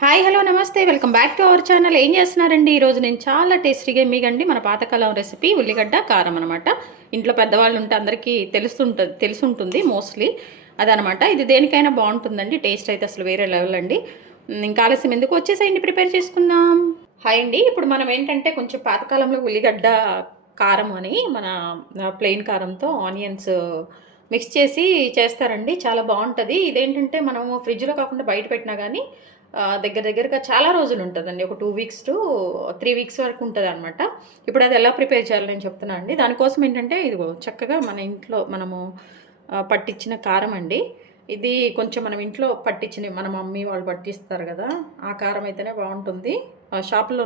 Hi hello నమస్తే. Welcome back to our channel. ఏం చేస్తున్నారండి? ఈరోజు నేను చాలా టేస్టీగా మీగండి మన పాతకాలం రెసిపీ ఉల్లిగడ్డ కారం అనమాట ఇంట్లో పెద్దవాళ్ళు ఉంటే అందరికీ తెలుస్తుంటుంది తెలుసుంటుంది మోస్ట్లీ అదనమాట ఇది దేనికైనా బాగుంటుందండి. టేస్ట్ అయితే అసలు వేరే లెవెల్ అండి. ఇంకా ఆలస్యం ఎందుకు వచ్చేసేయండి? ప్రిపేర్ చేసుకుందాం. హాయ్ అండి. ఇప్పుడు మనం ఏంటంటే కొంచెం పాతకాలంలో ఉల్లిగడ్డ కారం అని మన ప్లెయిన్ కారంతో ఆనియన్స్ మిక్స్ చేసి చేస్తారండి. చాలా బాగుంటుంది. ఇదేంటంటే మనము ఫ్రిడ్జ్లో కాకుండా బయట పెట్టినా కానీ దగ్గర దగ్గరగా చాలా రోజులు ఉంటుందండి ఒక two weeks to three weeks వరకు ఉంటుంది అనమాట ఇప్పుడు అది ఎలా ప్రిపేర్ చేయాలో నేను చెప్తున్నాను అండి. దానికోసం ఏంటంటే ఇది చక్కగా మన ఇంట్లో మనము పట్టించిన కారం అండి. ఇది కొంచెం మనం ఇంట్లో పట్టించిన మన మమ్మీ వాళ్ళు పట్టిస్తారు కదా ఆ కారం అయితేనే బాగుంటుంది. ఆ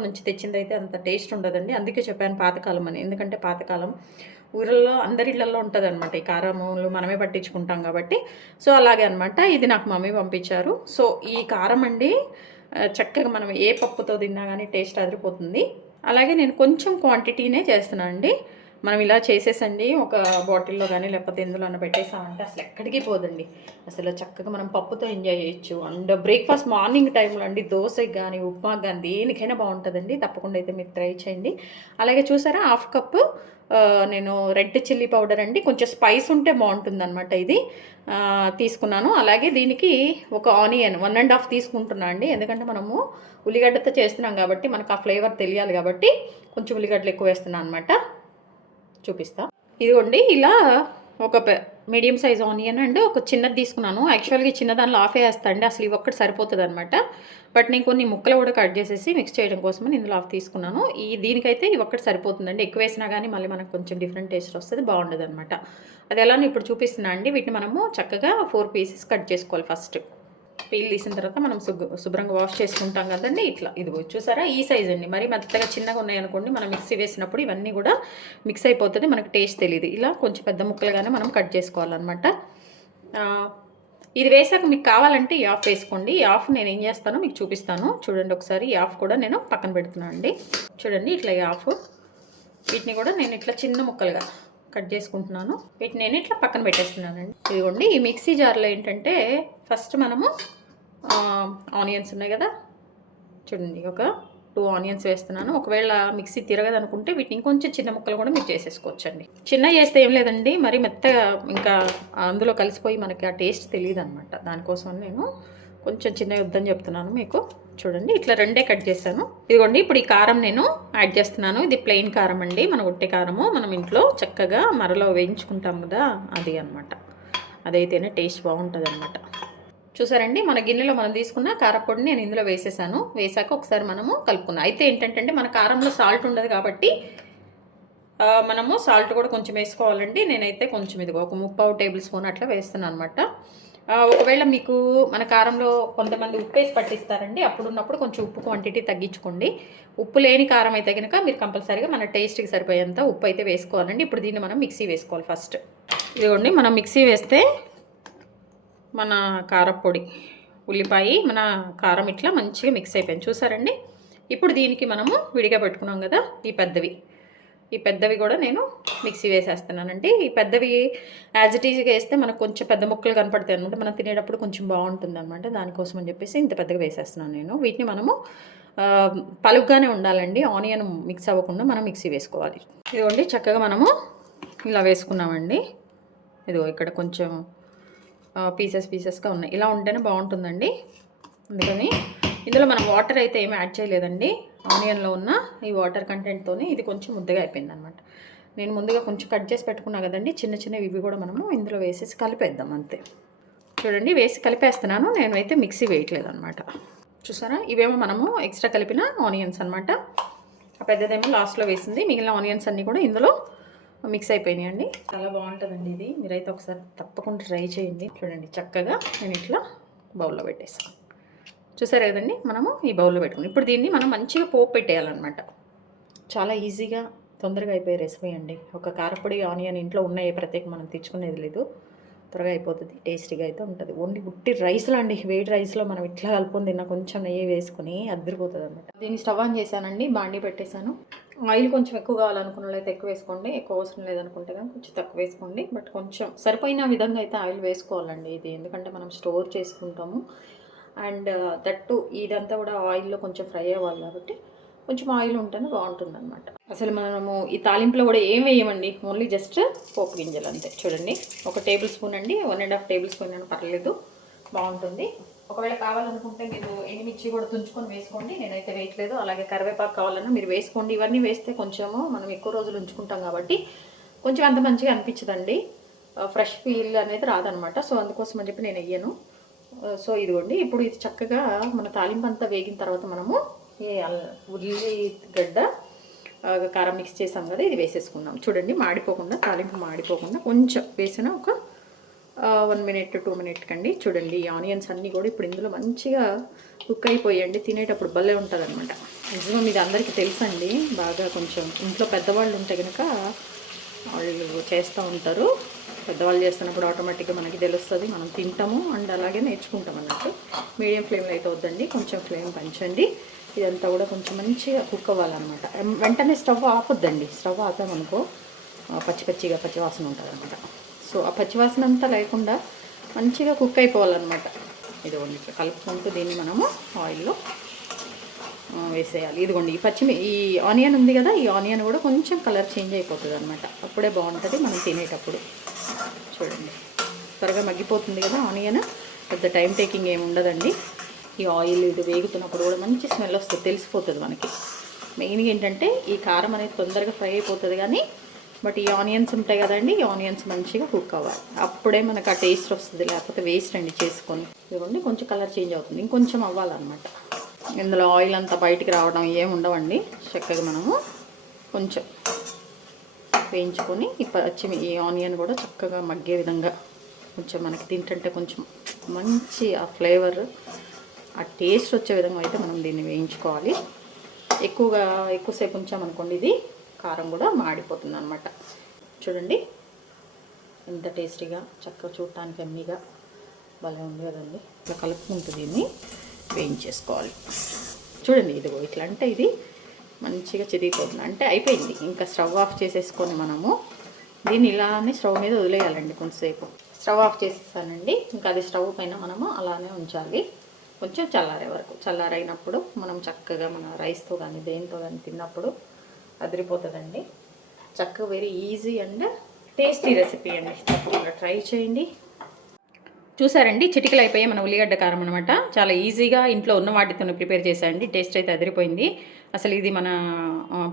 నుంచి తెచ్చింది అయితే అంత టేస్ట్ ఉండదండి. అందుకే చెప్పాను పాతకాలం అని. ఎందుకంటే పాతకాలం ఊళ్ళల్లో అందరి ఉంటుంది అనమాట ఈ కారములు మనమే పట్టించుకుంటాం కాబట్టి. సో అలాగే అనమాట ఇది నాకు మమ్మీ పంపించారు. సో ఈ కారం అండి చక్కగా మనం ఏ పప్పుతో తిన్నా కానీ టేస్ట్ అదిరిపోతుంది. అలాగే నేను కొంచెం క్వాంటిటీనే చేస్తున్నాను అండి. మనం ఇలా చేసేసండి ఒక బాటిల్లో కానీ లేకపోతే ఎందులో పెట్టేసామంటే అసలు ఎక్కడికి పోదండి. అసలు చక్కగా మనం పప్పుతో ఎంజాయ్ చేయొచ్చు. అండ్ బ్రేక్ఫాస్ట్ మార్నింగ్ టైంలో అండి దోశకి కానీ ఉప్మాకి కానీ దేనికైనా బాగుంటుందండి. తప్పకుండా అయితే మీరు ట్రై చేయండి. అలాగే చూసారా హాఫ్ కప్పు నేను రెడ్ చిల్లీ పౌడర్ అండి. కొంచెం స్పైస్ ఉంటే బాగుంటుంది అనమాట ఇది తీసుకున్నాను. అలాగే దీనికి ఒక ఆనియన్ వన్ అండ్ హాఫ్ తీసుకుంటున్నా అండి. ఎందుకంటే మనము ఉల్లిగడ్డతో చేస్తున్నాం కాబట్టి మనకు ఆ ఫ్లేవర్ తెలియాలి కాబట్టి కొంచెం ఉల్లిగడ్డలు ఎక్కువ వేస్తున్నాను అనమాట చూపిస్తా. ఇదిగోండి ఇలా ఒక మీడియం సైజ్ ఆనియన్ అండ్ ఒక చిన్నది తీసుకున్నాను. యాక్చువల్గా చిన్న దానిలో ఆఫ్ వేస్తాండి అసలు ఇవి ఒక్కటి సరిపోతుంది అనమాట బట్ నేను కొన్ని ముక్కలు కూడా కట్ చేసేసి మిక్స్ చేయడం కోసమని ఇందులో ఆఫ్ తీసుకున్నాను. ఈ దీనికైతే ఇవి ఒక్కటి సరిపోతుందండి. ఎక్కువ వేసినా కానీ మళ్ళీ మనకు కొంచెం డిఫరెంట్ టేస్ట్ వస్తుంది బాగుండదు అనమాట అది ఎలానో ఇప్పుడు చూపిస్తున్నా అండి. వీటిని మనము చక్కగా ఫోర్ పీసెస్ కట్ చేసుకోవాలి ఫస్ట్ పీల్ తీసిన తర్వాత మనం శుభ్ర శుభ్రంగా వాష్ చేసుకుంటాం కదండి. ఇట్లా. ఇది చూసారా? ఈ సైజ్ అండి. మరి మెత్తగా చిన్నగా ఉన్నాయనుకోండి మనం మిక్సీ వేసినప్పుడు ఇవన్నీ కూడా మిక్స్ అయిపోతుంది. మనకు టేస్ట్ తెలియదు ఇలా కొంచెం పెద్ద ముక్కలుగానే మనం కట్ చేసుకోవాలన్నమాట. ఇది వేసాక మీకు కావాలంటే ఈ ఆఫ్ వేసుకోండి. ఈ ఆఫ్ నేను ఏం చేస్తానో మీకు చూపిస్తాను. చూడండి ఒకసారి. ఈ ఆఫ్ కూడా నేను పక్కన పెడుతున్నాను అండి చూడండి ఇట్లా ఈ ఆఫ్ వీటిని కూడా నేను ఇట్లా చిన్న ముక్కలుగా కట్ చేసుకుంటున్నాను. వీటిని నేను ఇట్లా పక్కన పెట్టేస్తున్నానండి. ఇదిగోండి ఈ మిక్సీ జార్లో ఏంటంటే ఫస్ట్ మనము ఆనియన్స్ ఉన్నాయి కదా? చూడండి ఒక టూ ఆనియన్స్ వేస్తున్నాను. ఒకవేళ మిక్సీ తిరగదనుకుంటే వీటిని ఇంకొంచెం చిన్న ముక్కలు కూడా మీరు చేసేసుకోవచ్చండి. చిన్న చేస్తే ఏం లేదండి మరి మెత్తగా ఇంకా అందులో కలిసిపోయి మనకి ఆ టేస్ట్ తెలియదు అనమాట దానికోసం నేను కొంచెం చిన్న యుద్ధం చెప్తున్నాను మీకు. చూడండి ఇట్లా రెండే కట్ చేశాను. ఇదిగోండి ఇప్పుడు ఈ కారం నేను యాడ్ చేస్తున్నాను. ఇది ప్లెయిన్ కారం అండి. మన ఒట్టి కారము మనం ఇంట్లో చక్కగా మరలో వేయించుకుంటాం కదా అది అనమాట అదైతేనే టేస్ట్ బాగుంటుంది అనమాట చూసారండి మన గిన్నెలో మనం తీసుకున్న కారపొడిని నేను ఇందులో వేసేసాను. వేసాక ఒకసారి మనము కలుపుకున్నాం అయితే ఏంటంటే మన కారంలో సాల్ట్ ఉండదు కాబట్టి మనము సాల్ట్ కూడా కొంచెం వేసుకోవాలండి. నేనైతే కొంచెం ఇదిగో ఒక ముప్పావు టేబుల్ స్పూన్ అట్లా వేస్తున్నాను అనమాట ఒకవేళ మీకు మన కారంలో కొంతమంది ఉప్పు వేసి పట్టిస్తారండి అప్పుడున్నప్పుడు కొంచెం ఉప్పు క్వాంటిటీ తగ్గించుకోండి. ఉప్పు లేని కారం అయితే కనుక మీరు కంపల్సరీగా మన టేస్ట్కి సరిపోయేంత ఉప్పు అయితే వేసుకోవాలండి. ఇప్పుడు దీన్ని మనం మిక్సీ వేసుకోవాలి ఫస్ట్ ఇదిగోండి మనం మిక్సీ వేస్తే మన కారపొడి ఉల్లిపాయ మన కారం ఇట్లా మంచిగా మిక్స్ అయిపోయింది. చూసారండి? ఇప్పుడు దీనికి మనము విడిగా పెట్టుకున్నాం కదా ఈ పెద్దవి. ఈ పెద్దవి కూడా నేను మిక్సీ వేసేస్తున్నానండి. ఈ పెద్దవి యాజ్ ఇట్ ఈజ్గా వేస్తే మనకు కొంచెం పెద్ద ముక్కలు కనపడతాయి అనమాట మనం తినేటప్పుడు కొంచెం బాగుంటుంది అనమాట దానికోసం అని చెప్పేసి ఇంత పెద్దగా వేసేస్తున్నాను నేను. వీటిని మనము పలుగ్గానే ఉండాలండి. ఆనియన్ మిక్స్ అవ్వకుండా మనం మిక్సీ వేసుకోవాలి. ఇదిగోండి చక్కగా మనము ఇలా వేసుకున్నామండి. ఇదిగో ఇక్కడ కొంచెం పీసెస్ పీసెస్గా ఉన్నాయి. ఇలా ఉంటేనే బాగుంటుందండి. అందుకని ఇందులో మనం వాటర్ అయితే ఏమీ యాడ్ చేయలేదండి. ఆనియన్లో ఉన్న ఈ వాటర్ కంటెంట్తోనే ఇది కొంచెం ముద్దగా అయిపోయింది అనమాట నేను ముందుగా కొంచెం కట్ చేసి పెట్టుకున్నా కదండి చిన్న చిన్నవి ఇవి కూడా మనము ఇందులో వేసేసి కలిపేద్దాం అంతే. చూడండి వేసి కలిపేస్తున్నాను. నేనైతే మిక్సీ వేయట్లేదు అనమాట చూసారా? ఇవేమో మనము ఎక్స్ట్రా కలిపిన ఆనియన్స్ అనమాట ఆ పెద్దదేమో లాస్ట్లో వేసింది. మిగిలిన ఆనియన్స్ అన్నీ కూడా ఇందులో మిక్స్ అయిపోయినాయండి. చాలా బాగుంటుందండి ఇది. మీరైతే ఒకసారి తప్పకుండా ట్రై చేయండి. చూడండి చక్కగా నేను ఇట్లా బౌల్లో పెట్టేసాను చూసారు కదండి? మనము ఈ బౌల్లో పెట్టుకుని ఇప్పుడు దీన్ని మనం మంచిగా పోపు పెట్టేయాలన్నమాట. చాలా ఈజీగా తొందరగా అయిపోయే రెసిపీ అండి. ఒక కారపొడి ఆనియన్ ఇంట్లో ఉన్నాయి ప్రత్యేక మనం తెచ్చుకునేది లేదు. త్వరగా అయిపోతుంది టేస్టీగా అయితే ఉంటుంది. ఓన్లీ ఉట్టి రైస్లో అండి. వేడి రైస్లో మనం ఇట్లా కలుపుకొని తిన్నా కొంచెం నెయ్యి వేసుకుని అద్దరిపోతుంది అనమాట దీన్ని స్టవ్ ఆన్ చేశానండి. బాండీ పెట్టేశాను. ఆయిల్ కొంచెం ఎక్కువ కావాలనుకున్న అయితే ఎక్కువ వేసుకోండి. ఎక్కువ అవసరం లేదనుకుంటే కానీ కొంచెం తక్కువ వేసుకోండి. బట్ కొంచెం సరిపోయిన విధంగా అయితే ఆయిల్ వేసుకోవాలండి ఇది. ఎందుకంటే మనం స్టోర్ చేసుకుంటాము. అండ్ దట్టు ఇదంతా కూడా ఆయిల్లో కొంచెం ఫ్రై అవ్వాలి కాబట్టి కొంచెం ఆయిల్ ఉంటేనే బాగుంటుంది అనమాట అసలు మనము ఈ తాలింపులో కూడా ఏం వేయమండి? ఓన్లీ జస్ట్ పోపు గింజలు అంతే. చూడండి ఒక టేబుల్ స్పూన్ అండి one and half tablespoon అని పర్లేదు. బాగుంటుంది. ఒకవేళ కావాలనుకుంటే మీరు ఎండుమిర్చి కూడా తుంచుకొని వేసుకోండి. నేనైతే వేయట్లేదు. అలాగే కరివేపాకు కావాలన్నా మీరు వేసుకోండి. ఇవన్నీ వేస్తే కొంచెము మనం ఎక్కువ రోజులు ఉంచుకుంటాం కాబట్టి కొంచెం అంత మంచిగా అనిపించదండి. ఫ్రెష్ ఫీల్ అనేది రాదనమాట సో అందుకోసం అని చెప్పి నేను వెయ్యను సో ఇదిగోండి ఇప్పుడు ఇది చక్కగా మన తాలింపు అంతా వేగిన తర్వాత మనము ఈ ఉల్లిగడ్డ కారం మిక్స్ చేసాం కదా ఇది వేసేసుకున్నాం. చూడండి మాడిపోకుండా తాలింపు మాడిపోకుండా కొంచెం వేసిన ఒక వన్ మినిట్ టూ మినిట్ కండి. చూడండి ఆనియన్స్ అన్నీ కూడా ఇప్పుడు ఇందులో మంచిగా కుక్ అయిపోయండి తినేటప్పుడు భలే ఉంటుంది అనమాట నిజంగా ఇది అందరికీ తెలుసండి. బాగా కొంచెం ఇంట్లో పెద్దవాళ్ళు ఉంటే కనుక వాళ్ళు చేస్తూ ఉంటారు. పెద్దవాళ్ళు చేస్తున్నప్పుడు ఆటోమేటిక్గా మనకి తెలుస్తుంది. మనం తింటాము అండ్ అలాగే నేర్చుకుంటాం అన్నట్టు. మీడియం ఫ్లేమ్లో అయితే వద్దండి. కొంచెం ఫ్లేమ్ పెంచండి. ఇదంతా కూడా కొంచెం మంచిగా కుక్ అవ్వాలన్నమాట. వెంటనే స్టవ్ ఆపొద్దండి. స్టవ్ ఆపామనుకో పచ్చి పచ్చిగా పచ్చివాసన ఉంటుంది అనమాట సో ఆ పచ్చివాసన అంతా లేకుండా మంచిగా కుక్ అయిపోవాలన్నమాట. ఇదిగోండి కలుపుకుంటూ దీన్ని మనము ఆయిల్లో వేసేయాలి. ఇదిగోండి ఈ పచ్చిమి ఈ ఆనియన్ ఉంది కదా ఈ ఆనియన్ కూడా కొంచెం కలర్ చేంజ్ అయిపోతుంది అనమాట అప్పుడే బాగుంటుంది మనం తినేటప్పుడు. చూడండి త్వరగా మగ్గిపోతుంది కదా ఆనియన్. పెద్ద టైం టేకింగ్ ఏమి ఉండదండి. ఈ ఆయిల్ ఇది వేగుతున్నప్పుడు కూడా మంచి స్మెల్ వస్తుంది తెలిసిపోతుంది మనకి. మెయిన్గా ఏంటంటే ఈ కారం అనేది తొందరగా ఫ్రై అయిపోతుంది కానీ బట్ ఈ ఆనియన్స్ ఉంటాయి కదండి ఈ ఆనియన్స్ మంచిగా కుక్ అవ్వాలి అప్పుడే మనకు ఆ టేస్ట్ వస్తుంది లేకపోతే వేస్ట్ అండి చేసుకొని. ఇదిగోండి కొంచెం కలర్ చేంజ్ అవుతుంది ఇంకొంచెం అవ్వాలన్నమాట. ఇందులో ఆయిల్ అంతా బయటికి రావడం ఏముండవండి ఉండవండి చక్కగా మనము కొంచెం. వేయించుకొని ఈ పచ్చి ఈ ఆనియన్ కూడా చక్కగా మగ్గే విధంగా కొంచెం మనకి తింటుంటే కొంచెం మంచి ఆ ఫ్లేవర్ ఆ టేస్ట్ వచ్చే విధంగా అయితే మనం దీన్ని వేయించుకోవాలి. ఎక్కువగా ఎక్కువసేపు ఉంచామనుకోండి ఇది కారం కూడా మాడిపోతుంది అనమాట చూడండి ఎంత టేస్టీగా చక్కగా చూడటానికి అన్నీగా భలే ఉంది కదండి. ఇట్లా కలుపుకుంటూ దీన్ని వేయించేసుకోవాలి. చూడండి ఇదిగో ఇట్లా అంటే ఇది మంచిగా చిరిగిపోతుంది అంటే అయిపోయింది. ఇంకా స్టవ్ ఆఫ్ చేసేసుకొని మనము దీన్ని ఇలానే స్టవ్ మీద వదిలేయాలండి కొంతసేపు. స్టవ్ ఆఫ్ చేసేసానండి. ఇంకా అది స్టవ్ పైన మనము అలానే ఉంచాలి. కొంచెం చల్లారే వరకు. చల్లారైనప్పుడు మనం చక్కగా మన రైస్తో కానీ దేనితో కానీ తిన్నప్పుడు అదిరిపోతుందండి. చక్కగా very easy and tasty recipe అండి. తప్పకుండా ట్రై చేయండి. చూసారండి? చిటికలు అయిపోయాయి మన ఉల్లిగడ్డ కారం అనమాట చాలా ఈజీగా ఇంట్లో ఉన్న వాటితో ప్రిపేర్ చేశానండి. టేస్ట్ అయితే అదిరిపోయింది. అసలు ఇది మన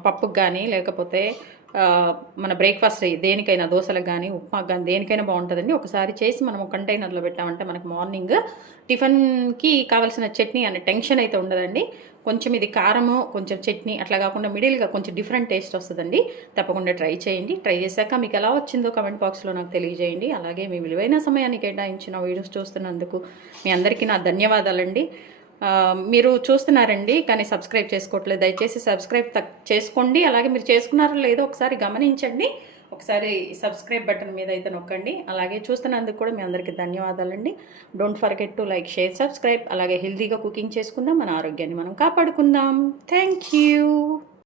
పప్పుకు కానీ లేకపోతే మన బ్రేక్ఫాస్ట్ దేనికైనా దోశలకు కానీ ఉప్మాకు కానీ దేనికైనా బాగుంటుందండి. ఒకసారి చేసి మనం కంటైనర్లో పెట్టామంటే మనకి మార్నింగ్ టిఫిన్కి కావాల్సిన చట్నీ అనే టెన్షన్ అయితే ఉండదండి. కొంచెం ఇది కారము కొంచెం చట్నీ అట్లా కాకుండా మిడిల్గా కొంచెం డిఫరెంట్ టేస్ట్ వస్తుందండి. తప్పకుండా ట్రై చేయండి. ట్రై చేశాక మీకు ఎలా వచ్చిందో కమెంట్ బాక్స్లో నాకు తెలియజేయండి. అలాగే మీ విలువైన సమయాన్ని కేటాయించిన వీడియోస్ చూస్తున్నందుకు మీ అందరికీ నా ధన్యవాదాలండి. మీరు చూస్తున్నారండి కానీ సబ్స్క్రైబ్ చేసుకోవట్లేదు. దయచేసి సబ్స్క్రైబ్ తక్ చేసుకోండి. అలాగే మీరు చేసుకున్నారో లేదో ఒకసారి గమనించండి. ఒకసారి సబ్స్క్రైబ్ బటన్ మీద అయితే నొక్కండి. అలాగే చూస్తున్నందుకు కూడా మీ అందరికీ ధన్యవాదాలండి. Don't forget to like share subscribe అలాగే హెల్తీగా కుకింగ్ చేసుకుందాం. మన ఆరోగ్యాన్ని మనం కాపాడుకుందాం. Thank you